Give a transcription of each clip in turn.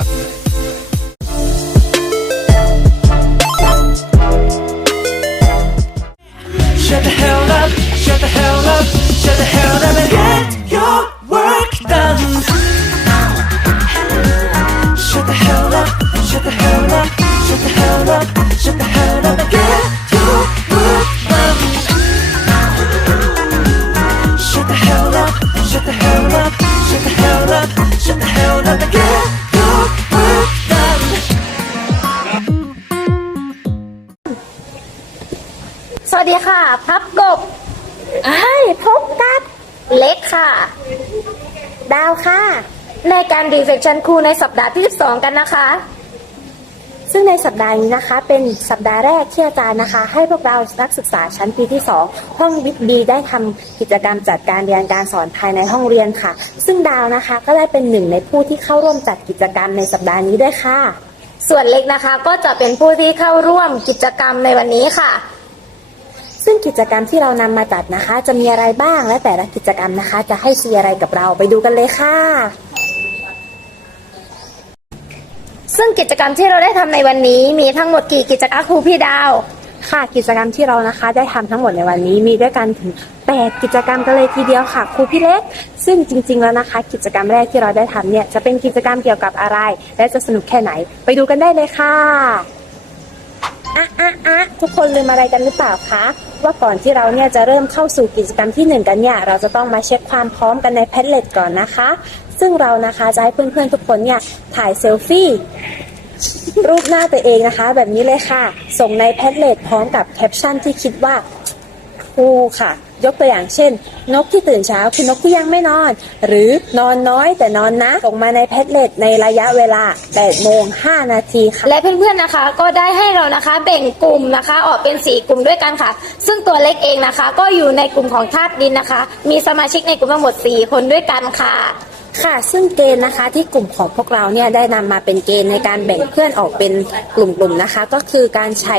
Podcast. การรีเฟกชันครูในสัปดาห์ที่ 12 กันนะคะ ซึ่งในสัปดาห์นี้นะคะ เป็นสัปดาห์แรกที่อาจารย์นะคะ ให้พวกเรานักศึกษาชั้นปีที่ 2 ห้องวิทย์ดีได้ทำกิจกรรมจัดการเรียนการสอนภายในห้องเรียนค่ะ ซึ่งดาวนะคะก็ได้เป็นหนึ่งในผู้ที่เข้าร่วมจัดกิจกรรมในสัปดาห์นี้ด้วยค่ะ ส่วนเล็กนะคะก็จะเป็นผู้ที่เข้าร่วมกิจกรรมในวันนี้ค่ะซึ่งกิจกรรมที่เรานำมาจัดนะคะ จะมีอะไรบ้างและแต่ละกิจกรรมนะคะ จะให้ซีอะไรกับเราไปดูกันเลยค่ะ ซึ่งกิจกรรมที่เราได้ทำในวันนี้มีทั้งหมดกี่กิจกรรมครูพี่ดาว ค่ะกิจกรรมที่เรานะคะ ได้ทำทั้งหมดในวันนี้มีด้วยกันถึง 8 กิจกรรมกันเลยทีเดียวค่ะครูพี่เล็ก ซึ่งจริง ๆ แล้วนะคะ กิจกรรมแรกที่เราได้ทำเนี่ยจะเป็นกิจกรรมเกี่ยวกับอะไร และจะสนุกแค่ไหน ไปดูกันได้เลยค่ะ อะอะอะทุกคนลืมอะไรกันหรือเปล่าคะ ว่าก่อนที่เราเนี่ยจะเริ่มเข้าสู่กิจกรรมที่หนึ่งกันเนี่ย เราจะต้องมาเช็คความพร้อมกันในแพทเล็ตก่อนนะคะ ซึ่งเรานะคะจะให้เพื่อนๆทุกคนเนี่ยถ่ายเซลฟี่รูปหน้าตัวเองนะคะ แบบนี้เลยค่ะ ส่งในแพทเล็ตพร้อมกับแคปชั่นที่คิดว่าครูค่ะ ยกตัวอย่างเช่น นกที่ตื่นเช้าคือนกที่ยังไม่นอน หรือนอนน้อยแต่นอนนะส่งมาในแพทเล็ตในระยะเวลา8โมง5นาทีค่ะและเพื่อนๆนะคะก็ได้ให้เรานะคะแบ่งกลุ่มนะคะออกเป็น 4 กลุ่มด้วยกันค่ะ ซึ่งตัวเล็กเองนะคะ ก็อยู่ในกลุ่มของธาตุดินนะคะ มีสมาชิกในกลุ่มทั้งหมด 4 คนด้วยกันค่ะ ค่ะ ซึ่งเกณฑ์นะคะที่กลุ่มของพวกเราเนี่ยได้นำมาเป็นเกณฑ์ในการแบ่งเพื่อนออกเป็นกลุ่มๆนะคะ ก็คือการใช้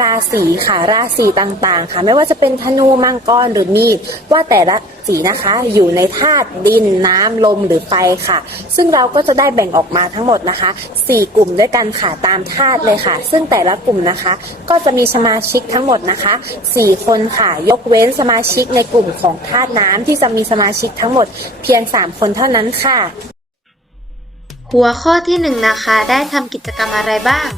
ราศีค่ะราศีต่างๆ ค่ะ ไม่ว่าจะเป็นธนูมังกรหรือมีดว่าแต่ละสีนะคะ อยู่ในธาตุดินน้ำลมหรือไฟค่ะ ซึ่งเราก็จะได้แบ่งออกมาทั้งหมดนะคะ 4 กลุ่มด้วยกันค่ะตามธาตุเลยค่ะ ซึ่งแต่ละกลุ่มนะคะ ก็จะมีสมาชิกทั้งหมดนะคะ 4 คนค่ะ ยกเว้นสมาชิกในกลุ่มของธาตุน้ำที่จะมีสมาชิกทั้งหมดเพียง 3 คนเท่านั้นค่ะ หัวข้อที่หนึ่งนะคะได้ทำกิจกรรมอะไรบ้าง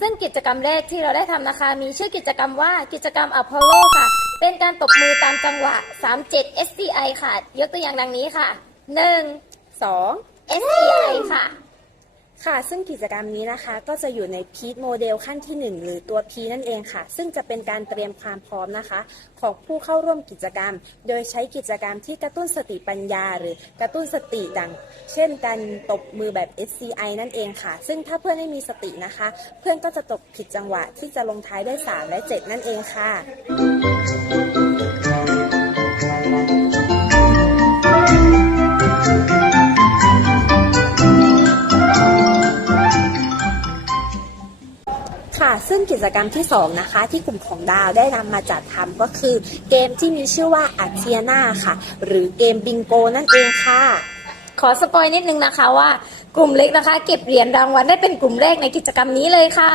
ซึ่งกิจกรรมแรกที่เราได้ทำนะคะ มีชื่อกิจกรรมว่ากิจกรรมอพอลโลค่ะ เป็นการตบมือตามจังหวะ 37 SCI ค่ะ ยกตัวอย่างดังนี้ค่ะ 1 2 SCI ค่ะ ค่ะ ซึ่งกิจกรรมนี้นะคะ ก็จะอยู่ในพีทโมเดลขั้นที่ 1 หรือตัว P นั่นเองค่ะ ซึ่งจะเป็นการเตรียมความพร้อมนะคะ ของผู้เข้าร่วมกิจกรรม โดยใช้กิจกรรมที่กระตุ้นสติปัญญา หรือกระตุ้นสติดัง เช่นการตบมือแบบ SCI นั่นเองค่ะ ซึ่งถ้าเพื่อนไม่มีสตินะคะ เพื่อนก็จะตบผิดจังหวะที่จะลงท้ายด้วย3และ 7 นั่นเองค่ะ งกิจกรรมที่ 2 นะคะ ที่กลุ่มของดาวได้นำมาจัดทำก็คือ เกมที่มีชื่อว่าอาเทียนาค่ะ หรือเกมบิงโกนั่นเองค่ะ ขอสปอยนิดนึงนะคะว่า กลุ่มเล็กนะคะ เก็บเหรียญรางวัลได้เป็นกลุ่มแรกในกิจกรรมนี้เลยค่ะ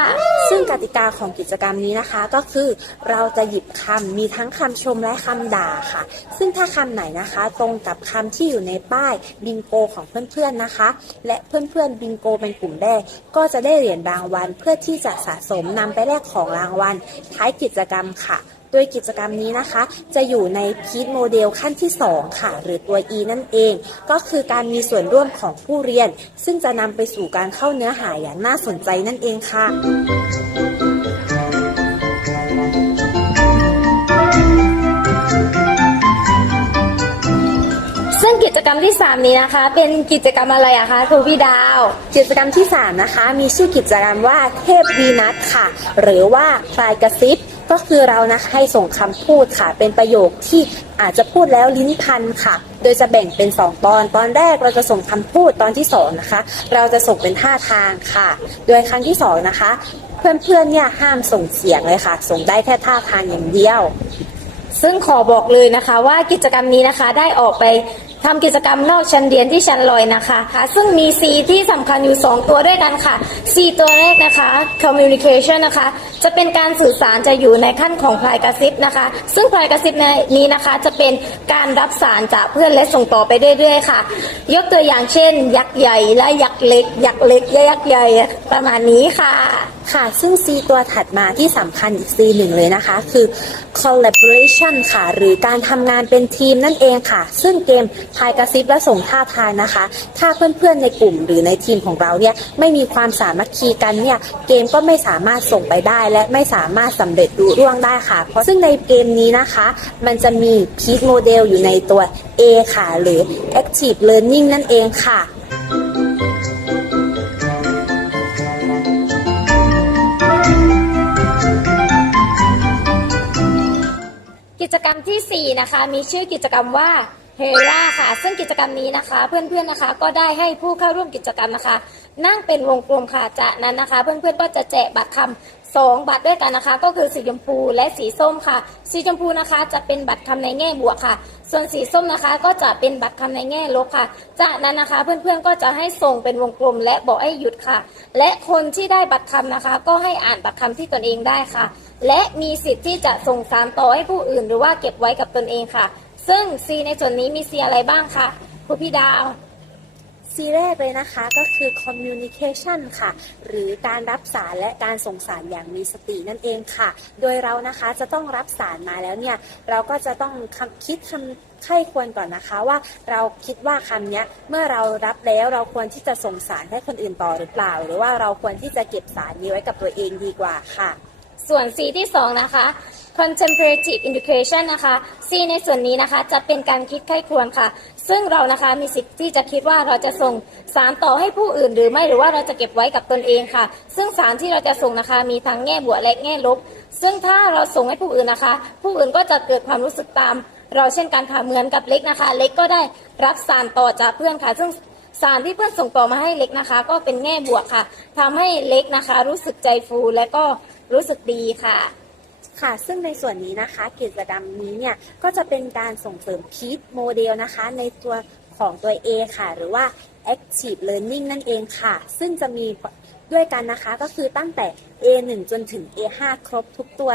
ซึ่งกติกาของกิจกรรมนี้นะคะก็คือเราจะหยิบคำมีทั้งคำชมและคำด่าค่ะ ซึ่งถ้าคำไหนนะคะ ตรงกับคำที่อยู่ในป้ายบิงโกของเพื่อนๆนะคะ และเพื่อนๆบิงโกเป็นกลุ่มแรก ก็จะได้เหรียญรางวัลเพื่อที่จะสะสมนำไปแลกของรางวัลท้ายกิจกรรมค่ะ ดยกิจกรรมนี้นะคะ จะอยู่ในพีทโมเดลขั้นที่ 2 ค่ะ หรือตัว E นั่นเอง ก็คือการมีส่วนร่วมของผู้เรียน ซึ่งจะนำไปสู่การเข้าเนื้อหาอย่างน่าสนใจนั่นเองค่ะซึ่งกิจกรรมที่ 3 นี้นะคะ เป็นกิจกรรมอะไรอะคะครูพี่ดาว กิจกรรมที่ 3 นะคะ มีชื่อกิจกรรมว่าเทพวีนัสค่ะ หรือว่าพลายกระซิบ ก็คือเรานะให้ส่งคำพูดค่ะ เป็นประโยคที่อาจจะพูดแล้วลิ้นพันค่ะ โดยจะแบ่งเป็น 2 ตอน ตอนแรกเราจะส่งคำพูดตอนที่ 2 นะคะ เราจะส่งเป็นท่าทางค่ะ โดยครั้งที่ 2 นะคะ เพื่อนๆเนี่ยห้ามส่งเสียงเลยค่ะ ส่งได้แค่ท่าทางอย่างเดียว ซึ่งขอบอกเลยนะคะว่ากิจกรรมนี้นะคะได้ออกไป ทำกิจกรรมนอกชั้นเรียนที่ชั้นลอยนะคะคะซึ่งมี C ที่สำคัญอยู่ 2 ตัวด้วยกันค่ะ C ตัวแรกนะคะ communication นะคะ จะเป็นการสื่อสารจะอยู่ในขั้นของพลายกระซิบนะคะ ซึ่งพลายกระซิบในนี้นะคะ จะเป็นการรับสารจากเพื่อนและส่งต่อไปเรื่อยๆค่ะ ยกตัวอย่างเช่น ยักษ์ใหญ่และยักษ์เล็ก ยักษ์เล็กและยักษ์ใหญ่ประมาณนี้ค่ะค่ะ ซึ่ง C ตัวถัดมาที่สำคัญอีก C หนึ่งเลยนะคะ คือ collaboration ค่ะ หรือการทำงานเป็นทีมนั่นเองค่ะ ซึ่งเกมทายกระซิบและส่งท่าทายนะคะ ถ้าเพื่อนๆในกลุ่มหรือในทีมของเราเนี่ยไม่มีความสามัคคีกันเนี่ยเกมก็ไม่สามารถส่งไปได้และไม่สามารถสำเร็จรุ่ร่วงได้ค่ะ เพราะซึ่งในเกมนี้นะคะ มันจะมี Peak Model อยู่ในตัว A ค่ะ หรือ Active Learning นั่นเองค่ะกิจกรรมทีสี่4 นะคะ มีชื่อกิจกรรมว่า เฮล่าค่ะ ซึ่งกิจกรรมนี้นะคะ เพื่อนๆนะคะ ก็ได้ให้ผู้เข้าร่วมกิจกรรมนะคะ นั่งเป็นวงกลมค่ะจากนั้นนะคะ เพื่อนๆก็จะแจกบัตรคำสองบัตรด้วยกันนะคะ ก็คือสีชมพูและสีส้มค่ะ สีชมพูนะคะ จะเป็นบัตรคำในแง่บวกค่ะ ส่วนสีส้มนะคะก็จะเป็นบัตรคำในแง่ลบค่ะ จากนั้นนะคะเพื่อนๆก็จะให้ส่งเป็นวงกลมและบอกให้หยุดค่ะ และคนที่ได้บัตรคำนะคะ ก็ให้อ่านบัตรคำที่ตนเองได้ค่ะ และมีสิทธิ์ที่จะส่งสารต่อให้ผู้อื่น หรือว่าเก็บไว้กับตนเองค่ะ ซึ่ง C ในส่วนนี้มี C อะไรบ้างคะครูพี่ดาว C แรกเลยนะคะก็คือ communication ค่ะ หรือการรับสารและการส่งสารอย่างมีสตินั่นเองค่ะ โดยเรานะคะจะต้องรับสารมาแล้วเนี่ย เราก็จะต้องคำคิดคำไข้ควรก่อนนะคะว่าเราคิดว่าคำเนี้ยเมื่อเรารับแล้วเราควรที่จะส่งสารให้คนอื่นต่อหรือเปล่า หรือว่าเราควรที่จะเก็บสารนี้ไว้กับตัวเองดีกว่าค่ะ ส่วน C ที่2นะคะ contemplative education นะคะ C ในส่วนนี้นะคะจะเป็นการคิดไข้ควรค่ะ ซึ่งเรานะคะมีสิทธิ์ที่จะคิดว่าเราจะส่งสารต่อให้ผู้อื่นหรือไม่หรือว่าเราจะเก็บไว้กับตนเองค่ะ ซึ่งสารที่เราจะส่งนะคะมีทั้งแง่บวกและแง่ลบ ซึ่งถ้าเราส่งให้ผู้อื่นนะคะ ผู้อื่นก็จะเกิดความรู้สึกตาม เราเช่นกันค่ะเหมือนกับเล็กนะคะ เล็กก็ได้รับสารต่อจากเพื่อนค่ะ ซึ่งสารที่เพื่อนส่งต่อมาให้เล็กนะคะ ก็เป็นแง่บวกค่ะทำให้เล็กนะคะ รู้สึกใจฟูและก็รู้สึกดีค่ะ ค่ะ ซึ่งในส่วนนี้นะคะกิจกรรมนี้เนี่ยก็จะเป็นการส่งเสริมพีทโมเดลนะคะ ในตัวของตัว A ค่ะ หรือว่า Active Learning นั่นเองค่ะ ซึ่งจะมีด้วยกันนะคะก็คือตั้งแต่ A1 จนถึง A5 ครบทุกตัว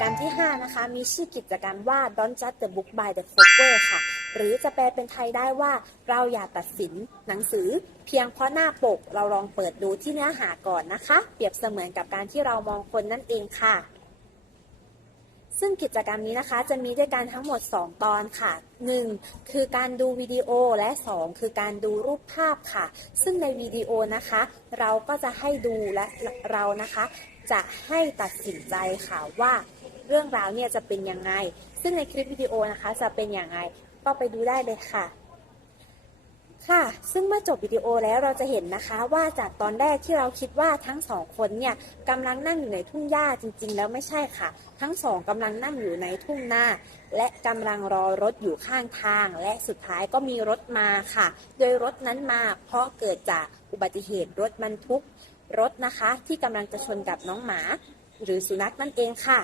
กรรมที่ 5 นะคะ มีชื่อกิจกรรมว่า Don't judge the book by the cover ค่ะ หรือจะแปลเป็นไทยได้ว่าเราอย่าตัดสินหนังสือ เพียงเพราะหน้าปกเราลองเปิดดูที่เนื้อหาก่อนนะคะ เปรียบเสมือนกับการที่เรามองคนนั่นเองค่ะ ซึ่งกิจกรรมนี้นะคะจะมีด้วยกันทั้งหมด 2 ตอนค่ะ 1. คือการดูวิดีโอและ 2 คือการดูรูปภาพค่ะ ซึ่งในวิดีโอนะคะ เราก็จะให้ดูและเรานะคะจะให้ตัดสินใจค่ะว่า เรื่องราวเนี่ยจะเป็นยังไง ซึ่งในคลิปวิดีโอนะคะจะเป็นอย่างไรก็ไปดูได้เลยค่ะ ค่ะ ซึ่งเมื่อจบวิดีโอแล้วเราจะเห็นนะคะว่าจากตอนแรกที่เราคิดว่าทั้งสองคนเนี่ยกำลังนั่งอยู่ในทุ่งหญ้าจริง ๆ แล้วไม่ใช่ค่ะ ทั้งสองกำลังนั่งอยู่ในทุ่งนาและกำลังรอรถอยู่ข้างทาง และสุดท้ายก็มีรถมาค่ะ โดยรถนั้นมาเพราะเกิดจากอุบัติเหตุรถบรรทุกรถนะคะที่กำลังจะชนกับน้องหมา หรือสุนัขนั่นเองค่ะ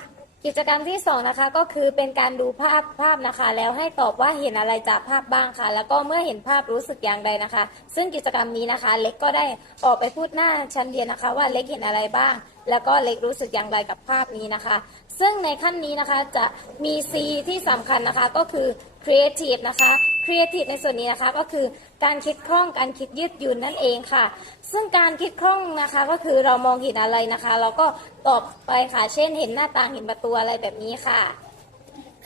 กิจกรรมที่สองนะคะก็คือเป็นการดูภาพภาพนะคะ แล้วให้ตอบว่าเห็นอะไรจากภาพบ้างค่ะ แล้วก็เมื่อเห็นภาพรู้สึกอย่างใดนะคะ ซึ่งกิจกรรมนี้นะคะ เล็กก็ได้ออกไปพูดหน้าชั้นเรียนนะคะ ว่าเล็กเห็นอะไรบ้าง แล้วก็เล็กรู้สึกอย่างไรกับภาพนี้นะคะ ซึ่งในขั้นนี้นะคะจะมี C ที่สำคัญนะคะก็คือ creative นะคะ creative ในส่วนนี้นะคะก็คือการคิดคล่องการคิดยืดหยุ่นนั่นเองค่ะ ซึ่งการคิดคล่องนะคะก็คือเรามองเห็นอะไรนะคะ เราก็ตอบไปค่ะ เช่น เห็นหน้าต่างเห็นประตูอะไรแบบนี้ค่ะ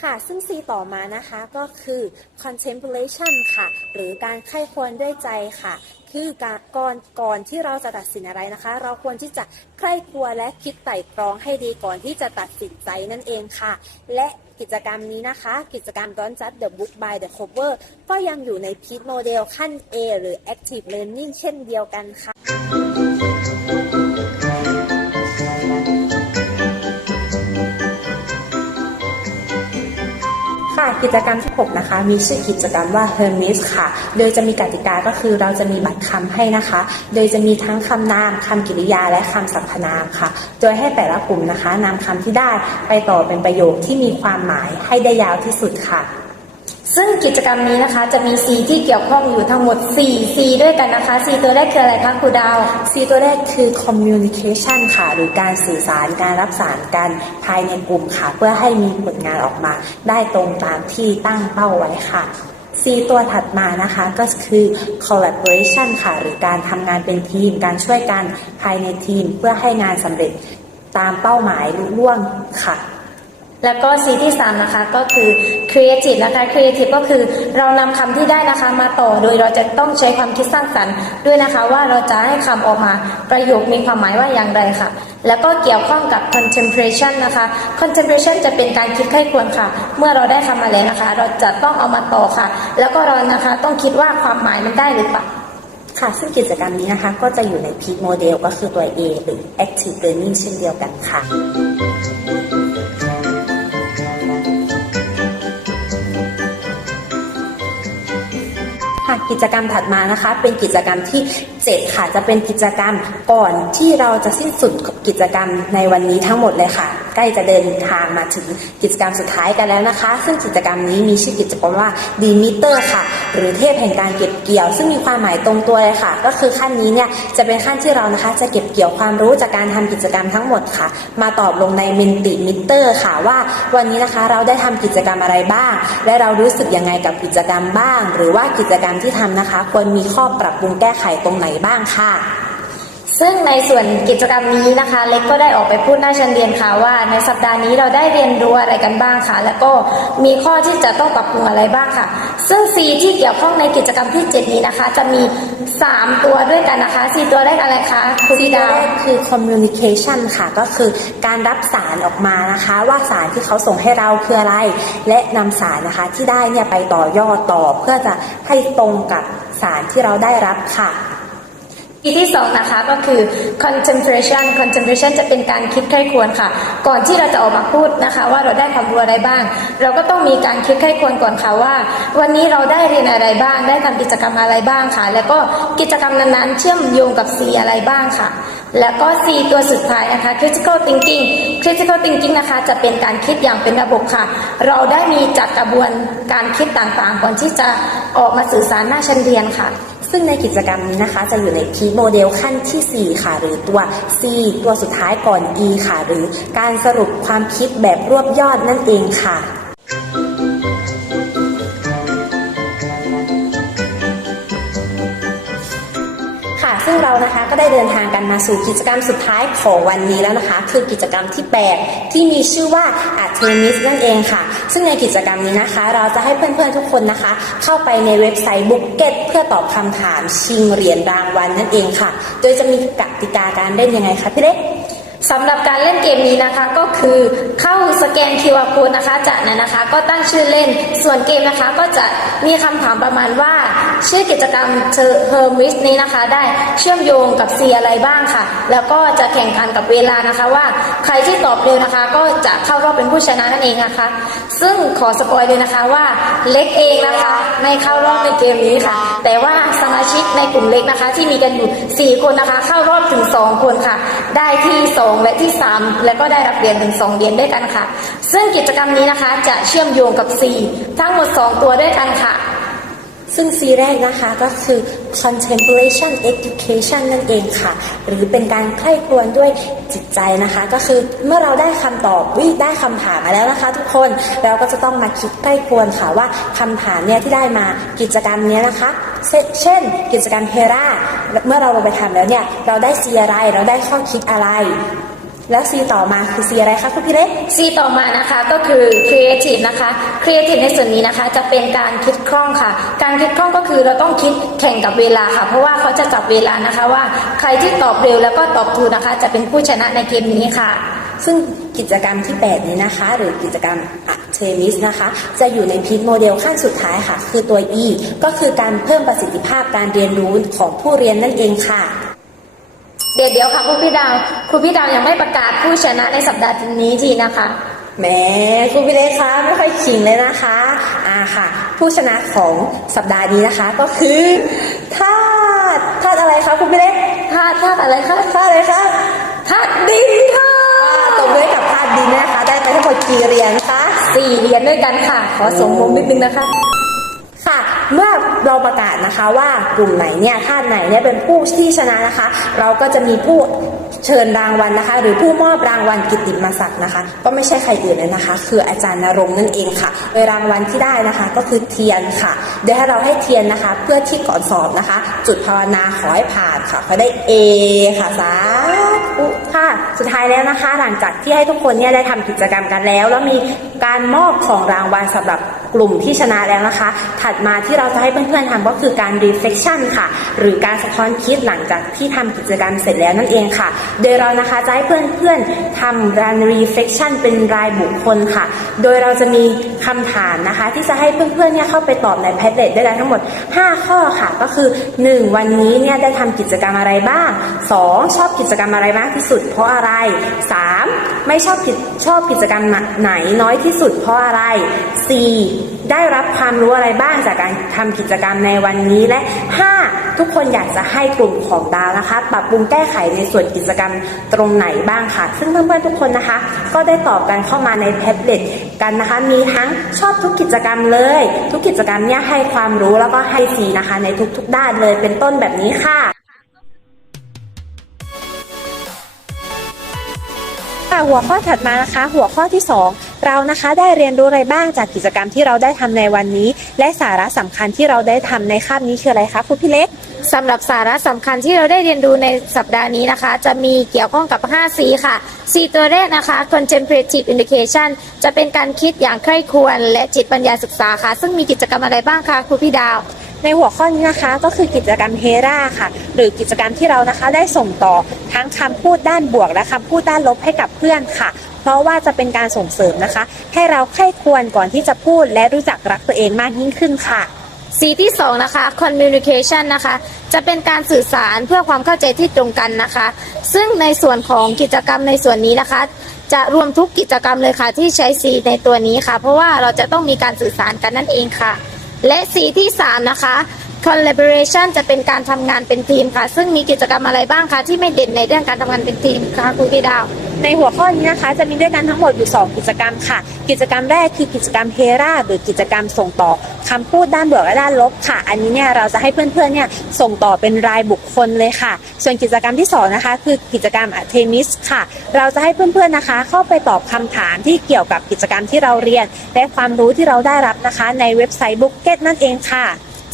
ค่ะ ซึ่ง C ต่อมานะคะก็คือ contemplation ค่ะ หรือการไข้ควรด้วยใจค่ะ คือการก่อนก่อนที่เราจะตัดสินอะไรนะคะ เราควรที่จะใคร่ครวญและคิดไตร่ตรองให้ดีก่อนที่จะตัดสินใจนั่นเองค่ะ และ กิจกรรมนี้นะคะ กิจกรรม Don't Just the Book by the Cover ก็ยังอยู่ในพีทโมเดลขั้น A หรือ Active Learning เช่นเดียวกันค่ะ ค่ะกิจกรรมที่6นะคะ มีชื่อกิจกรรมว่า Hermes ค่ะ โดยจะมีกติกาก็คือเราจะมีบัตรคำให้นะคะ โดยจะมีทั้งคำนามคำกริยาและคำสรรพนามค่ะ โดยให้แต่ละกลุ่มนะคะนำคำที่ได้ไปต่อเป็นประโยคที่มีความหมายให้ได้ยาวที่สุดค่ะ ซึ่งกิจกรรมนี้นะคะจะมี C ที่เกี่ยวข้องอยู่ทั้งหมด 4 C ด้วยกันนะคะ C ตัวแรกคืออะไรคะครูดาว C ตัวแรกคือ communication ค่ะ หรือการสื่อสารการรับสารกันภายในกลุ่มค่ะ เพื่อให้มีผลงานออกมา ได้ตรงตามที่ตั้งเป้าไว้ค่ะ C ตัวถัดมานะคะก็คือ collaboration ค่ะ หรือการทำงานเป็นทีม การช่วยกันภายในทีม เพื่อให้งานสำเร็จตามเป้าหมายลุล่วงค่ะ แล้วก็ C ที่ 3 นะคะก็คือ creative นะคะ creative ก็คือเรานำคำที่ได้นะคะมาต่อ โดยเราจะต้องใช้ความคิดสร้างสรรค์ด้วยนะคะว่าเราจะให้คำออกมาประโยคมีความหมายว่าอย่างไรค่ะ แล้วก็เกี่ยวข้องกับ contemplation นะคะ contemplation จะเป็นการคิดใคร่ควรค่ะ เมื่อเราได้คำมาแล้วนะคะ เราจะต้องเอามาต่อค่ะ แล้วก็เรานะคะต้องคิดว่าความหมายมันได้หรือเปล่าค่ะซึ่งกิจกรรมนี้นะคะก็จะอยู่ใน Peak Model ก็คือตัว A หรือ Active Learning เช่นเดียวกันค่ะ ค่ะกิจกรรมถัดมานะคะ เป็นกิจกรรมที่ 7 ค่ะ จะเป็นกิจกรรมก่อนที่เราจะสิ้นสุดกิจกรรมในวันนี้ทั้งหมดเลยค่ะ ใกล้จะเดินทางมาถึงกิจกรรมสุดท้ายกันแล้วนะคะ ซึ่งกิจกรรมนี้มีชื่อกิจกรรมว่าดีมิเตอร์ค่ะ หรือเทพแห่งการเก็บเกี่ยว ซึ่งมีความหมายตรงตัวเลยค่ะ ก็คือขั้นนี้เนี่ยจะเป็นขั้นที่เรานะคะจะเก็บเกี่ยวความรู้จากการทำกิจกรรมทั้งหมดค่ะ มาตอบลงในเมนติมิเตอร์ค่ะว่า วันนี้นะคะเราได้ทำกิจกรรมอะไรบ้าง และเรารู้สึกยังไงกับกิจกรรมบ้าง หรือว่ากิจกรรมที่ทำนะคะ ควรมีข้อปรับปรุงแก้ไขตรงไหนบ้างค่ะ ซึ่งในส่วนกิจกรรมนี้นะคะ เล็กก็ได้ออกไปพูดหน้าชั้นเรียนค่ะว่า ในสัปดาห์นี้เราได้เรียนรู้อะไรกันบ้างค่ะ แล้วก็มีข้อที่จะต้องปรับปรุงอะไรบ้างค่ะ ซึ่ง C ที่เกี่ยวข้องในกิจกรรมที่ 7 นี้นะคะ จะมี 3 ตัวด้วยกันนะคะ C ตัวแรกอะไรคะคุณซีดาแรวกคือ communication ค่ะ ก็คือการรับสารออกมานะคะ ว่าสารที่เขาส่งให้เราคืออะไร และนำสารนะคะที่ได้เนี่ยไปต่อยอดต่อเพื่อจะให้ตรงกับสารที่เราได้รับค่ะ อีที่สองนะคะก็คือ contemplation contemplation จะเป็นการคิดใคร่ควรค่ะ ก่อนที่เราจะออกมาพูดนะคะ ว่าเราได้ความรู้อะไรบ้าง เราก็ต้องมีการคิดใคร่ควรก่อนค่ะว่า วันนี้เราได้เรียนอะไรบ้าง ได้ทำกิจกรรมอะไรบ้างค่ะ แล้วก็กิจกรรมนั้นๆ เชื่อมโยงกับ C อะไรบ้างค่ะ แล้วก็ C ตัวสุดท้ายนะคะ critical thinking critical thinking นะคะ จะเป็นการคิดอย่างเป็นระบบค่ะ เราได้มีจัดกระบวนการคิดต่างๆ ก่อนที่จะออกมาสื่อสารหน้าชั้นเรียนค่ะ ซึ่งในกิจกรรมนี้นะคะ จะอยู่ใน P โมเดลขั้นทีสี่ 4 ค่ะ หรือตัว C ตัวสุดท้ายก่อน E ค่ะ หรือการสรุปความคิดแบบรวบยอดนั่นเองค่ะ เรานะคะก็ได้เดินทางกันมาสู่กิจกรรมสุดท้ายของวันนี้แล้วนะคะ คือกิจกรรมที่ 8 ที่มีชื่อว่า Art Tennis นั่นเองค่ะ ซึ่งในกิจกรรมนี้นะคะ เราจะให้เพื่อนๆทุกคนนะคะ เข้าไปในเว็บไซต์ Booket เพื่อตอบคำถามชิงเหรียญรางวัลนั่นเองค่ะ โดยจะมีกติกาการเล่นยังไงคะพี่เล็ก สำหรับการเล่นเกมนี้นะคะก็คือเข้าสแกน QR code นะคะ จากนั้นนะคะก็ตั้งชื่อเล่นส่วนเกมนะคะก็จะมีคำถามประมาณว่า ชื่อกิจกรรมเฮอร์มิสนี้นะคะ ได้เชื่อมโยงกับซีอะไรบ้างค่ะ แล้วก็จะแข่งขันกับเวลานะคะว่าใครที่ตอบเร็วนะคะ ก็จะเข้ารอบเป็นผู้ชนะนั่นเองนะคะ ซึ่งขอสปอยเลยนะคะว่าเล็กเองนะคะ ไม่เข้ารอบในเกมนี้ค่ะ แต่ว่าสมาชิกในกลุ่มเล็กนะคะ ที่มีกันอยู่สี่คนนะคะ เข้ารอบถึงสองคนค่ะ ได้ที่สองและที่สามและก็ได้รับเหรียญถึงสองเหรียญด้วยกันค่ะ ซึ่งกิจกรรมนี้นะคะจะเชื่อมโยงกับ 4 ทั้งหมด 2 ตัวด้วยกันค่ะ ซึ่ง C แรกนะคะก็คือ contemplation education นั่นเองค่ะ หรือเป็นการใคร่ครวญด้วยจิตใจนะคะ ก็คือเมื่อเราได้คำตอบวิได้คำถามมาแล้วนะคะ ทุกคนเราก็จะต้องมาคิดใกล้ครวญค่ะว่าคำถามเนี่ยที่ได้มากิจกรรมเนี้ยนะคะเช่น กิจกรรมเฮราเมื่อเราลงไปทำแล้วเนี่ยเราได้ C อะไรเราได้ข้อคิดอะไร แล้ว C ต่อมาคือ C อะไรคะคุณพี่เล็ก C ต่อมานะคะก็คือ creative นะคะ creative ในส่วนนี้นะคะจะเป็นการคิดคล่องค่ะ การคิดคล่องก็คือเราต้องคิดแข่งกับเวลาค่ะ เพราะว่าเขาจะจับเวลานะคะว่าใครที่ตอบเร็วแล้วก็ตอบถูกนะคะ จะเป็นผู้ชนะในเกมนี้ค่ะ ซึ่งกิจกรรมที่ 8 นี้นะคะ หรือกิจกรรมอะเทมิสนะคะ จะอยู่ในพีทโมเดลขั้นสุดท้ายค่ะ คือตัว E ก็คือการเพิ่มประสิทธิภาพการเรียนรู้ของผู้เรียนนั่นเองค่ะ เดี๋ยวเดี๋ยวค่ะครูพี่ดาวครูพี่ดาวยังไม่ประกาศผู้ชนะในสัปดาห์นี้ทีนะคะแหมคุณพี่เล็กคะไม่ค่อยขิงเลยนะคะอ่าค่ะ ผู้ชนะของสัปดาห์นี้นะคะ ก็คือธาตุธาตุอะไรคะคุณพี่เล็กธาตุธาตุอะไรคะธาตุอะไรคะธาตุดินค่ะตบมือให้กับธาตุดินนะคะ ได้ไปทั้งหมดกี่เหรียญคะสี่เหรียญด้วยกันค่ะ ขอสมมงนิดนึงนะคะ ค่ะ เมื่อเราประกาศนะคะว่ากลุ่มไหนเนี่ยธาตุไหนเนี่ยเป็นผู้ที่ชนะนะคะ เราก็จะมีผู้เชิญรางวัลนะคะ หรือผู้มอบรางวัลกิตติมศักดิ์นะคะ ก็ไม่ใช่ใครอื่นเลยนะคะ คืออาจารย์นรงค์นั่นเองค่ะ โดยรางวัลที่ได้นะคะก็คือเทียนค่ะเดี๋ยวให้เราให้เทียนนะคะ เพื่อที่ก่อนสอบนะคะ จุดภาวนาขอให้ผ่านค่ะขอได้ A ค่ะสาธุค่ะ สุดท้ายแล้วนะคะ หลังจากที่ให้ทุกคนเนี่ยได้ทำกิจกรรมกันแล้ว แล้วมีการมอบของรางวัลสำหรับ กลุ่มที่ชนะแล้วนะคะ ถัดมาที่เราจะให้เพื่อนๆทำก็คือการ reflection ค่ะ หรือการสะท้อนคิดหลังจากที่ทำกิจกรรมเสร็จแล้วนั่นเองค่ะ โดยเรานะคะจะให้เพื่อนๆทำ run reflection เป็นรายบุคคลค่ะ โดยเราจะมีคำถามนะคะ ที่จะให้เพื่อนๆเนี่ยเข้าไปตอบใน Padlet ได้ทั้งหมด 5 ข้อค่ะ ก็คือ 1. วันนี้เนี่ยได้ทำกิจกรรมอะไรบ้าง 2. ชอบกิจกรรมอะไรมากที่สุด เพราะอะไร 3. ไม่ชอบกิชอบกิจกรรมไหนน้อยที่สุดเพราะอะไร 4. ได้รับความรู้อะไรบ้างจากการทำกิจกรรมในวันนี้และ 5. ทุกคนอยากจะให้กลุ่มของดาวนะคะ ปรับปรุงแก้ไขในส่วนกิจกรรมตรงไหนบ้างค่ะ ซึ่งเพื่อนๆทุกคนนะคะ ก็ได้ตอบกันเข้ามาในแท็บเล็ตกันนะคะ มีทั้งชอบทุกกิจกรรมเลย ทุกกิจกรรมเนี่ยให้ความรู้แล้วก็ให้สีนะคะ ในทุกๆด้านเลยเป็นต้นแบบนี้ค่ะค่ะหัวข้อถัดมานะคะ หัวข้อที่ 2 เรานะคะได้เรียนรู้อะไรบ้างจากกิจกรรมที่เราได้ทำในวันนี้ และสาระสำคัญที่เราได้ทำในคาบนี้คืออะไรคะครูพี่เล็กสำหรับสาระสำคัญที่เราได้เรียนรู้ในสัปดาห์นี้นะคะ จะมีเกี่ยวข้องกับ 5 C ค่ะ C ตัวแรกนะคะ contemplative education จะเป็นการคิดอย่างใคร่ครวญและจิตปัญญาศึกษาค่ะ ซึ่งมีกิจกรรมอะไรบ้างคะครูพี่ดาวในหัวข้อนี้นะคะก็คือกิจกรรมเฮราค่ะ หรือกิจกรรมที่เรานะคะได้ส่งต่อทั้งคำพูดด้านบวกและคำพูดด้านลบให้กับเพื่อนค่ะเพ ราะว่าจะเป็นการส่งเสริมนะคะ ให้เราใคร่ควรก่อนที่จะพูดและรู้จักรักตัวเองมากยิ่งขึ้นค่ะสีที่สองนะคะ communication นะคะ จะเป็นการสื่อสารเพื่อความเข้าใจที่ตรงกันนะคะ ซึ่งในส่วนของกิจกรรมในส่วนนี้นะคะ จะรวมทุกกิจกรรมเลยค่ะที่ใช้ C ในตัวนี้ค่ะ เพราะว่าเราจะต้องมีการสื่อสารกันนั่นเองค่ะ และ C ที่3นะคะ collaboration จะเป็นการทำงานเป็นทีมค่ะ ซึ่งมีกิจกรรมอะไรบ้างคะที่ไม่เด่นในเรื่องการทำงานเป็นทีมคะคุณพี่ดาว ในหัวข้อนี้นะคะ จะมีด้วยกันทั้งหมดอยู่ 2 กิจกรรมค่ะ กิจกรรมแรกคือกิจกรรมเฮราหรือกิจกรรมส่งต่อคำพูดด้านบวกและด้านลบค่ะ อันนี้เนี่ยเราจะให้เพื่อนๆเนี่ยส่งต่อเป็นรายบุคคลเลยค่ะ ส่วนกิจกรรมที่สองนะคะคือกิจกรรมอะเทมิสค่ะ เราจะให้เพื่อนๆนะคะ เข้าไปตอบคำถามที่เกี่ยวกับกิจกรรมที่เราเรียน และความรู้ที่เราได้รับนะคะ ในเว็บไซต์ Bookget นั่นเองค่ะ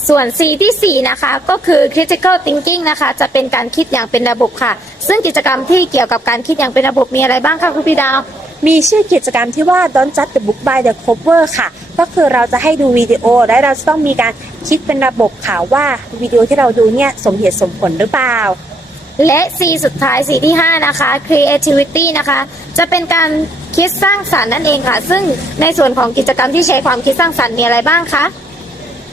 ส่วน C ที่ 4 นะคะ ก็คือ critical thinking นะคะ จะเป็นการคิดอย่างเป็นระบบค่ะ ซึ่งกิจกรรมที่เกี่ยวกับการคิดอย่างเป็นระบบมีอะไรบ้างคะคุณพี่ดาว มีชื่อกิจกรรมที่ว่า Don't judge the book by the cover ค่ะ ก็คือเราจะให้ดูวิดีโอ และเราจะต้องมีการคิดเป็นระบบค่ะว่าวิดีโอที่เราดูเนี่ยสมเหตุสมผลหรือเปล่า และ C สุดท้าย C ที่ 5 นะคะ creativity นะคะ จะเป็นการคิดสร้างสรรค์นั่นเองค่ะ ซึ่งในส่วนของกิจกรรมที่ใช้ความคิดสร้างสรรค์มีอะไรบ้างคะ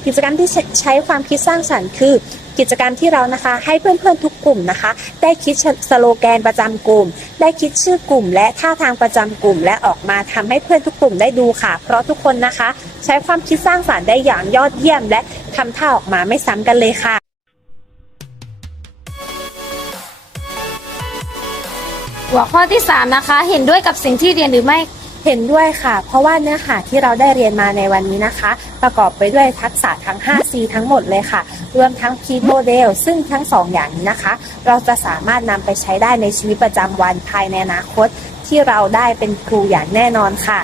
กิจกรรมที่ใช้ความคิดสร้างสรรค์คือกิจกรรมที่เรานะคะให้เพื่อนๆทุกกลุ่มนะคะ ได้คิดสโลแกนประจำกลุ่ม ได้คิดชื่อกลุ่ม และท่าทางประจำกลุ่ม และออกมาทำให้เพื่อนทุกกลุ่มได้ดูค่ะ เพราะทุกคนนะคะ ใช้ความคิดสร้างสรรค์ได้อย่างยอดเยี่ยม และทำท่าออกมาไม่ซ้ำกันเลยค่ะหัวข้อที่ 3 นะคะ เห็นด้วยกับสิ่งที่เรียนหรือไม่ เห็นด้วยค่ะ เพราะว่าเนื้อหาที่เราได้เรียนมาในวันนี้นะคะ ประกอบไปด้วยทักษะทั้ง 5C ทั้งหมดเลยค่ะ รวมทั้ง P model ซึ่งทั้ง 2 อย่างนี้นะคะ เราจะสามารถนำไปใช้ได้ในชีวิตประจำวันภายในอนาคต ที่เราได้เป็นครูอย่างแน่นอนค่ะ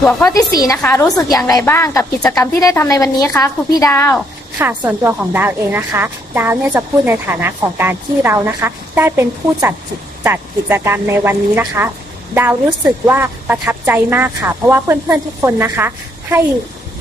หัวข้อที่ 4 นะคะ รู้สึกอย่างไรบ้างกับกิจกรรมที่ได้ทำในวันนี้คะครูพี่ดาว ค่ะ ส่วนตัวของดาวเองนะคะ ดาวเนี่ยจะพูดในฐานะของการที่เรานะคะ ได้เป็นผู้จัดจัดกิจกรรมในวันนี้นะคะ ดาวรู้สึกว่าประทับใจมากค่ะ เพราะว่าเพื่อนๆทุกคนนะคะ ให้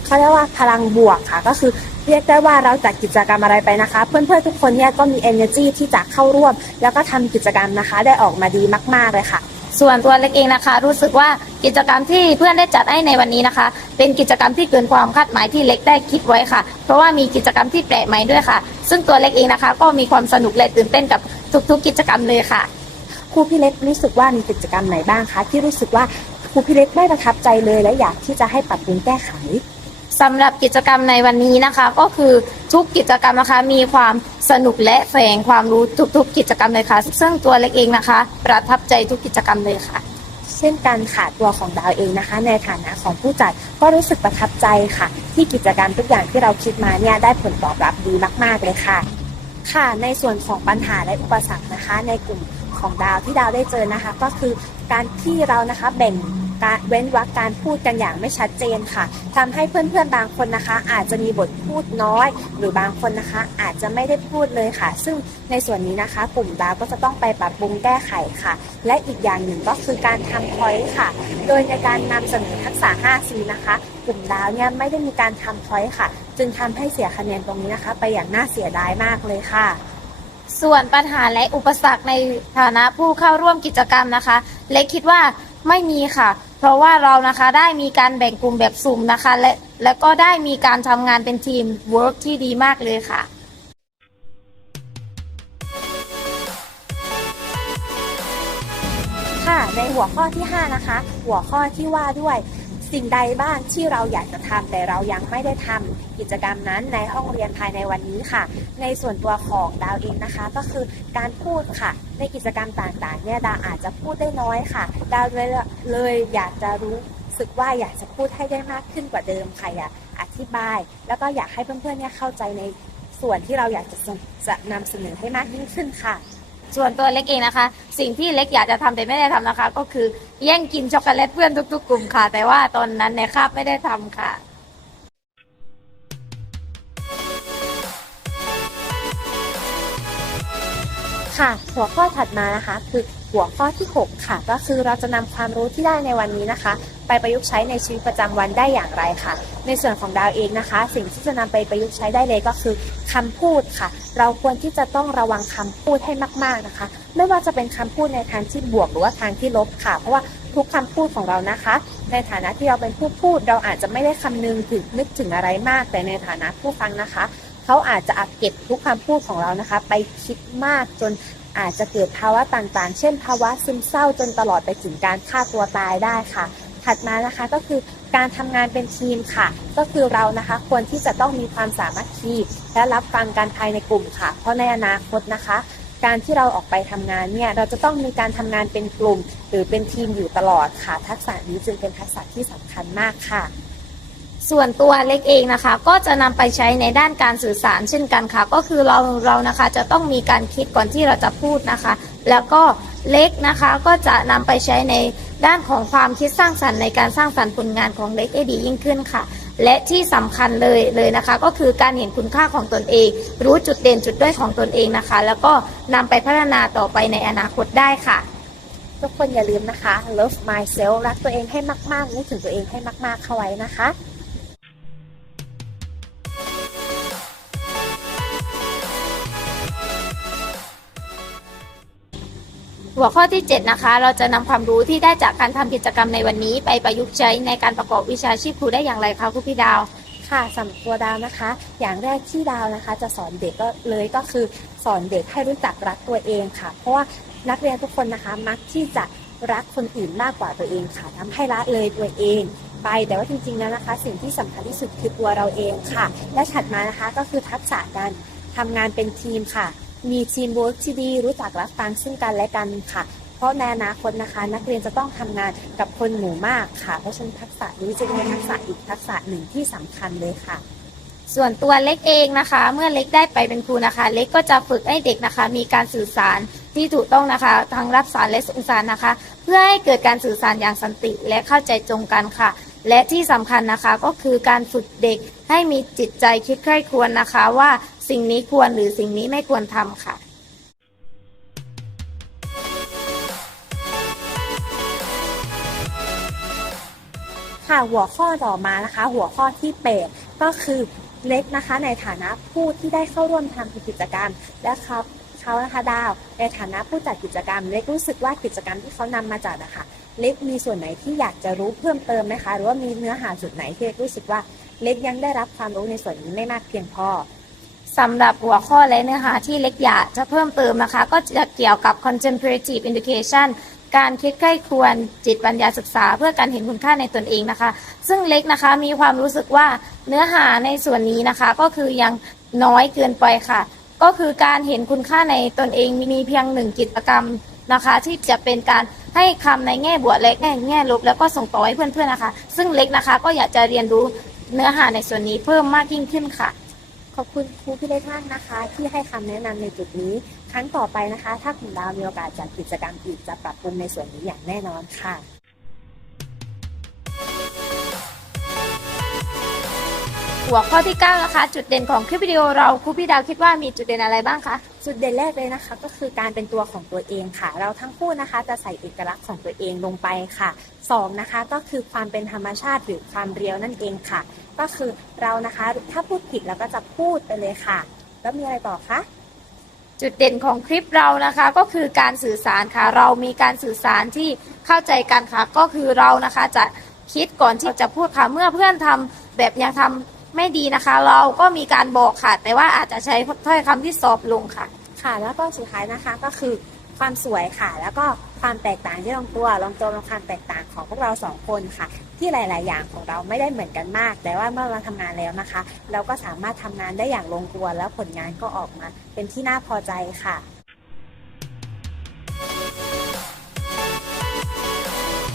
เขาเรียกว่าพลังบวกค่ะ ก็คือเรียกได้ว่าเราจัดกิจกรรมอะไรไปนะคะ เพื่อนๆทุกคนเนี่ยก็มี energy ที่จะเข้าร่วม แล้วก็ทำกิจกรรมนะคะ ได้ออกมาดีมาก ๆเลยค่ะ ส่วนตัวเล็กเองนะคะ รู้สึกว่ากิจกรรมที่เพื่อนได้จัดให้ในวันนี้นะคะ เป็นกิจกรรมที่เกินความคาดหมายที่เล็กได้คิดไว้ค่ะ เพราะว่ามีกิจกรรมที่แปลกใหม่ด้วยค่ะ ซึ่งตัวเล็กเองนะคะ ก็มีความสนุกและตื่นเต้นกับทุกๆ กิจกรรมเลยค่ะครูพี่เล็กรู้สึกว่ามีกิจกรรมไหนบ้างคะที่รู้สึกว่าครูพี่เล็กไม่ประทับใจเลยและอยากที่จะให้ปรับปรุงแก้ไข สำหรับกิจกรรมในวันนี้นะคะ ก็คือทุกกิจกรรมนะคะ มีความสนุกและแฝงความรู้ทุกๆ กิจกรรมเลยค่ะ ซึ่งตัวเล็กเองนะคะ ประทับใจทุกกิจกรรมเลยค่ะ เช่นกันค่ะตัวของดาวเองนะคะ ในฐานะของผู้จัดก็รู้สึกประทับใจค่ะ ที่กิจกรรมทุกอย่างที่เราคิดมาเนี่ยได้ผลตอบรับดีมาก ๆเลยค่ะ ค่ะในส่วนของปัญหาและอุปสรรคนะคะ ในกลุ่มของดาวที่ดาวได้เจอนะคะ ก็คือการที่เรานะคะแบ่ง การเว้นวรรคการพูดกันอย่างไม่ชัดเจนค่ะทำให้เพื่อนๆบางคนนะคะ อาจจะมีบทพูดน้อย หรือบางคนนะคะ อาจจะไม่ได้พูดเลยค่ะ ซึ่งในส่วนนี้นะคะ กลุ่มดาวก็จะต้องไปปรับปรุงแก้ไขค่ะ และอีกอย่างหนึ่งก็คือการทำพอยต์ค่ะ โดยในการนำเสนอทักษะ 5C นะคะ กลุ่มดาวเนี่ยไม่ได้มีการทำพอยต์ค่ะ จึงทำให้เสียคะแนนตรงนี้นะคะ ไปอย่างน่าเสียดายมากเลยค่ะส่วนปัญหาและอุปสรรคในฐานะผู้เข้าร่วมกิจกรรมนะคะ เล็กคิดว่าไม่มีค่ะ เพราะว่าเรานะคะได้มีการแบ่งกลุ่มแบบสุ่มนะคะ และและก็ได้มีการทำงานเป็นทีมเวิร์กที่ดีมากเลยค่ะค่ะในหัวข้อที่ 5 นะคะ หัวข้อที่ว่าด้วย สิ่งใดบ้างที่เราอยากจะทำแต่เรายังไม่ได้ทำกิจกรรมนั้นในห้องเรียนภายในวันนี้ค่ะ ในส่วนตัวของดาวเองนะคะ ก็คือการพูดค่ะ ในกิจกรรมต่างๆ เนี่ยดาวอาจจะพูดได้น้อยค่ะ ดาวเลยเลยอยากจะรู้สึกว่าอยากจะพูดให้ได้มากขึ้นกว่าเดิมค่ะอยากอธิบาย แล้วก็อยากให้เพื่อนๆเนี่ยเข้าใจในส่วนที่เราอยากจะจะนำเสนอให้มากยิ่งขึ้นค่ะ ส่วนตัวเล็กเองนะคะ สิ่งที่เล็กอยากจะทำแต่ไม่ได้ทำนะคะ ก็คือแย่งกินช็อกโกแลตเพื่อนทุก ๆ กลุ่มค่ะ แต่ว่าตอนนั้นในคาบไม่ได้ทำค่ะค่ะหัวข้อถัดมานะคะคือ หัวข้อที่ 6 ค่ะ ก็คือเราจะนำความรู้ที่ได้ในวันนี้นะคะ ไปประยุกต์ใช้ในชีวิตประจำวันได้อย่างไรค่ะ ในส่วนของดาวเองนะคะ สิ่งที่จะนำไปประยุกต์ใช้ได้เลยก็คือคำพูดค่ะ เราควรที่จะต้องระวังคำพูดให้มาก ๆนะคะ ไม่ว่าจะเป็นคำพูดในทางที่บวกหรือว่าทางที่ลบค่ะ เพราะว่าทุกคำพูดของเรานะคะ ในฐานะที่เราเป็นผู้พูด เราอาจจะไม่ได้คำนึงถึงนึกถึงอะไรมาก แต่ในฐานะผู้ฟังนะคะ เขาอาจจะอัดเก็บทุกคำพูดของเรานะคะ ไปคิดมากจน อาจจะเกิดภาวะต่างๆ เช่น ภาวะซึมเศร้าจนตลอดไปถึงการฆ่าตัวตายได้ค่ะ ถัดมานะคะก็คือการทำงานเป็นทีมค่ะ ก็คือเรานะคะควรที่จะต้องมีความสามัคคีและรับฟังกันภายในกลุ่มค่ะ เพราะในอนาคตนะคะ การที่เราออกไปทำงานเนี่ยเราจะต้องมีการทำงานเป็นกลุ่ม หรือเป็นทีมอยู่ตลอดค่ะ ทักษะนี้จึงเป็นทักษะที่สำคัญมากค่ะ ส่วนตัวเล็กเองนะคะ ก็จะนำไปใช้ในด้านการสื่อสารเช่นกันค่ะ ก็คือเราเรานะคะจะต้องมีการคิดก่อนที่เราจะพูดนะคะ แล้วก็เล็กนะคะก็จะนำไปใช้ในด้านของความคิดสร้างสรรค์ในการสร้างสรรค์ผลงานของเล็กให้ดียิ่งขึ้นค่ะ และที่สำคัญเลยเลยนะคะ ก็คือการเห็นคุณค่าของตนเอง รู้จุดเด่นจุดด้อยของตนเองนะคะ แล้วก็นำไปพัฒนาต่อไปในอนาคตได้ค่ะ ทุกคนอย่าลืมนะคะ love myself รักตัวเองให้มากๆนึกถึงตัวเองให้มากๆเข้าไว้นะคะ หัวข้อที่ 7 นะคะ เราจะนำความรู้ที่ได้จากการทำกิจกรรมในวันนี้ ไปประยุกต์ใช้ในการประกอบวิชาชีพครูได้อย่างไรคะครูพี่ดาว ค่ะสำหรับตัวดาวนะคะ อย่างแรกที่ดาวนะคะ จะสอนเด็กก็เลยก็คือสอนเด็กให้รู้จักรักตัวเองค่ะ เพราะว่านักเรียนทุกคนนะคะมักที่จะรักคนอื่นมากกว่าตัวเองค่ะทำให้ละเลยตัวเองไปแต่ว่าจริงๆแล้วนะคะ สิ่งที่สำคัญที่สุดคือตัวเราเองค่ะ และถัดมานะคะก็คือทักษะการทำงานเป็นทีมค่ะ มีทีมเวิร์กที่ดีรู้จักรับฟังซึ่งกันและกันค่ะ เพราะในอนาคตนะคะ นักเรียนจะต้องทำงานกับคนหมู่มากค่ะ เพราะฉะนั้นทักษะนี้จึงเป็นทักษะอีกทักษะหนึ่งที่สำคัญเลยค่ะ ส่วนตัวเล็กเองนะคะ เมื่อเล็กได้ไปเป็นครูนะคะ เล็กก็จะฝึกให้เด็กนะคะ มีการสื่อสารที่ถูกต้องนะคะทั้งรับสารและส่งสารนะคะ เพื่อให้เกิดการสื่อสารอย่างสันติและเข้าใจตรงกันค่ะ และที่สำคัญนะคะก็คือการฝึกเด็กให้มีจิตใจคิดใคร่ควรนะคะว่า สิ่งนี้ควรหรือสิ่งนี้ไม่ควรทำค่ะค่ะหัวข้อต่อมานะคะ หัวข้อที่แปดก็คือเล็กนะคะ ในฐานะผู้ที่ได้เข้าร่วมทำกิจกรรมและครับเขานะคะดาว ในฐานะผู้จัดกิจกรรม เล็กรู้สึกว่ากิจกรรมที่เขานำมาจัดนะคะ เล็กมีส่วนไหนที่อยากจะรู้เพิ่มเติมไหมคะ หรือว่ามีเนื้อหาจุดไหนที่เล็กรู้สึกว่าเล็กยังได้รับความรู้ในส่วนนี้ไม่มากเพียงพอ สำหรับหัวข้อและเนื้อหาที่เล็กอยากจะเพิ่มเติมนะคะ ก็จะเกี่ยวกับ contemplative education การคิดใกล้ควรจิตปัญญาศึกษา เพื่อการเห็นคุณค่าในตนเองนะคะ ซึ่งเล็กนะคะมีความรู้สึกว่าเนื้อหาในส่วนนี้นะคะ ก็คือยังน้อยเกินไปค่ะ ก็คือการเห็นคุณค่าในตนเองมีเพียงหนึ่งกิจกรรมนะคะ ที่จะเป็นการให้คำในแง่บวกและแง่แง่ลบแล้วก็ส่งต่อให้เพื่อนๆนะคะ ซึ่งเล็กนะคะก็อยากจะเรียนรู้เนื้อหาในส่วนนี้เพิ่มมากยิ่งขึ้นค่ะ อบคุณครูพี่เล็กมากนะคะ ที่ให้คำแนะนำในจุดนี้ ครั้งต่อไปนะคะ ถ้าคุณดาวมีโอกาสจัดกิจกรรมอีกจะปรับปรุงในส่วนนี้อย่างแน่นอนค่ะหัวข้อที่ 9 นะคะ จุดเด่นของคลิปวิดีโอเราครูพี่ดาวคิดว่ามีจุดเด่นอะไรบ้างคะ จุดเด่นแรกเลยนะคะ ก็คือการเป็นตัวของตัวเองค่ะ เราทั้งคู่นะคะจะใส่เอกลักษณ์ของตัวเองลงไปค่ะสองนะคะก็คือความเป็นธรรมชาติหรือความเรียวนั่นเองค่ะ ก็คือเรานะคะถ้าพูดผิดเราก็จะพูดไปเลยค่ะ แล้วมีอะไรต่อคะจุดเด่นของคลิปเรานะคะก็คือการสื่อสารค่ะ เรามีการสื่อสารที่เข้าใจกันค่ะ ก็คือเรานะคะจะคิดก่อนที่จะพูดค่ะเมื่อเพื่อนทำแบบยังทำไม่ดีนะคะ เราก็มีการบอกค่ะ แต่ว่าอาจจะใช้ถ้อยคำที่ซอฟลงค่ะ ค่ะ แล้วก็สุดท้ายนะคะก็คือความสวยค่ะ แล้วก็ความแตกต่างที่ลงตัวลงตัวลงความแตกต่างของพวกเราสองคนค่ะ ที่หลาย ๆ อย่างของเราไม่ได้เหมือนกันมาก แต่ว่าเมื่อเราทำงานแล้วนะคะ เราก็สามารถทำงานได้อย่างลงตัวแล้วผลงานก็ออกมา เป็นที่น่าพอใจค่ะ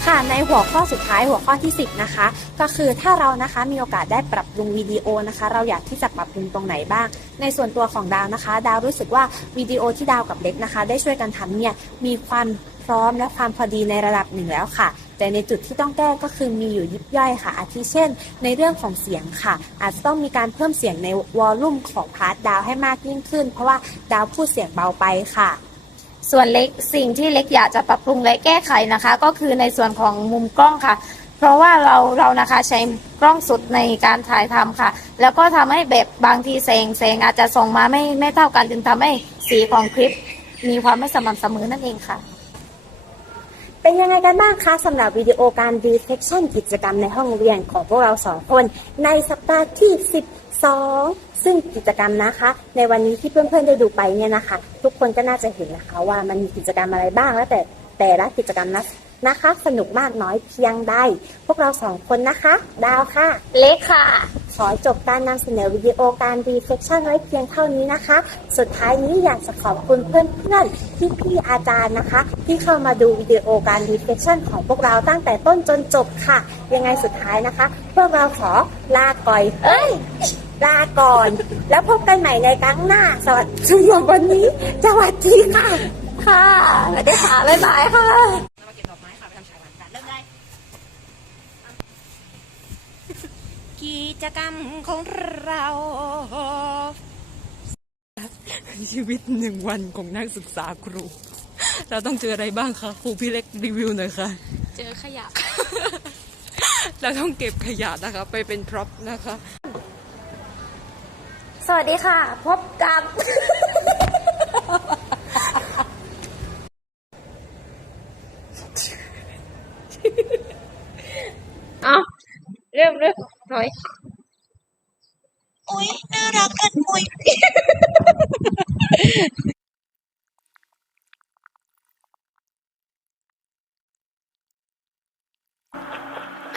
ค่ะในหัวข้อสุดท้ายหัวข้อที่ 10 นะคะ ก็คือถ้าเรานะคะมีโอกาสได้ปรับปรุงวิดีโอนะคะ เราอยากที่จะปรับปรุงตรงไหนบ้าง ในส่วนตัวของดาวนะคะ ดาวรู้สึกว่าวิดีโอที่ดาวกับเล็กนะคะ ได้ช่วยกันทำเนี่ยมีความพร้อมและความพอดีในระดับหนึ่งแล้วค่ะ แต่ในจุดที่ต้องแก้ก็คือมีอยู่ยิบย่อยค่ะ อาทิเช่น ในเรื่องของเสียงค่ะ อาจจะต้องมีการเพิ่มเสียงในวอลลุ่มของพาร์ทดาวให้มากยิ่งขึ้น เพราะว่าดาวพูดเสียงเบาไปค่ะ ส่วนเล็กสิ่งที่เล็กอยากจะปรับปรุงและแก้ไขนะคะ ก็คือในส่วนของมุมกล้องค่ะ เพราะว่าเราเรานะคะใช้กล้องสุดในการถ่ายทำค่ะ แล้วก็ทำให้แบบบางทีแสงแสงอาจจะส่องมาไม่ไม่เท่ากันจึงทำให้สีของคลิป มีความไม่สม่ำเสมอนั่นเองค่ะ เป็นยังไงกันบ้างคะสำหรับวิดีโอการ reflection กิจกรรมในห้องเรียนของพวกเราสองคน ในสัปดาห์ที่ 2. ซึ่งกิจกรรมนะคะ ในวันนี้ที่เพื่อนๆได้ดูไปเนี่ยนะคะ ทุกคนก็น่าจะเห็นนะคะว่ามันมีกิจกรรมอะไรบ้างและแต่แต่ละกิจกรรมนะนะคะ สนุกมากน้อยเพียงใด พวกเราสองคนนะคะ ดาวค่ะ เล็กค่ะ ขอจบการนำเสนอวิดีโอการ reflection ไว้เพียงเท่านี้นะคะ สุดท้ายนี้อยากจะขอบคุณเพื่อนๆที่พี่ๆอาจารย์นะคะ ที่เข้ามาดูวิดีโอการ reflection ของพวกเราตั้งแต่ต้นจนจบค่ะ ยังไงสุดท้ายนะคะ พวกเราขอลาก่อย เอ้ยลาก่อน แล้วพบกันใหม่ในครั้งหน้า สวัสดีวันนี้สวัสดีค่ะ ค่ะสวัสดีค่ะบ๊ายบายค่ะ กิจกรรมของเรา ชีวิตหนึ่งวันของนักศึกษาครู เราต้องเจออะไรบ้างคะครูพี่เล็กรีวิวหน่อยค่ะ เจอขยะ เราต้องเก็บขยะนะคะ ไปเป็นพร็อพนะคะ สวัสดีค่ะ พบกับ เอาเริ่มเริ่ม I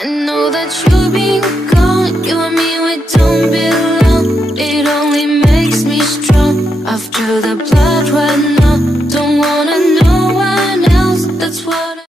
know that you've been gone. You and me, we don't belong. It only makes me strong. After the blood run out Don't wanna know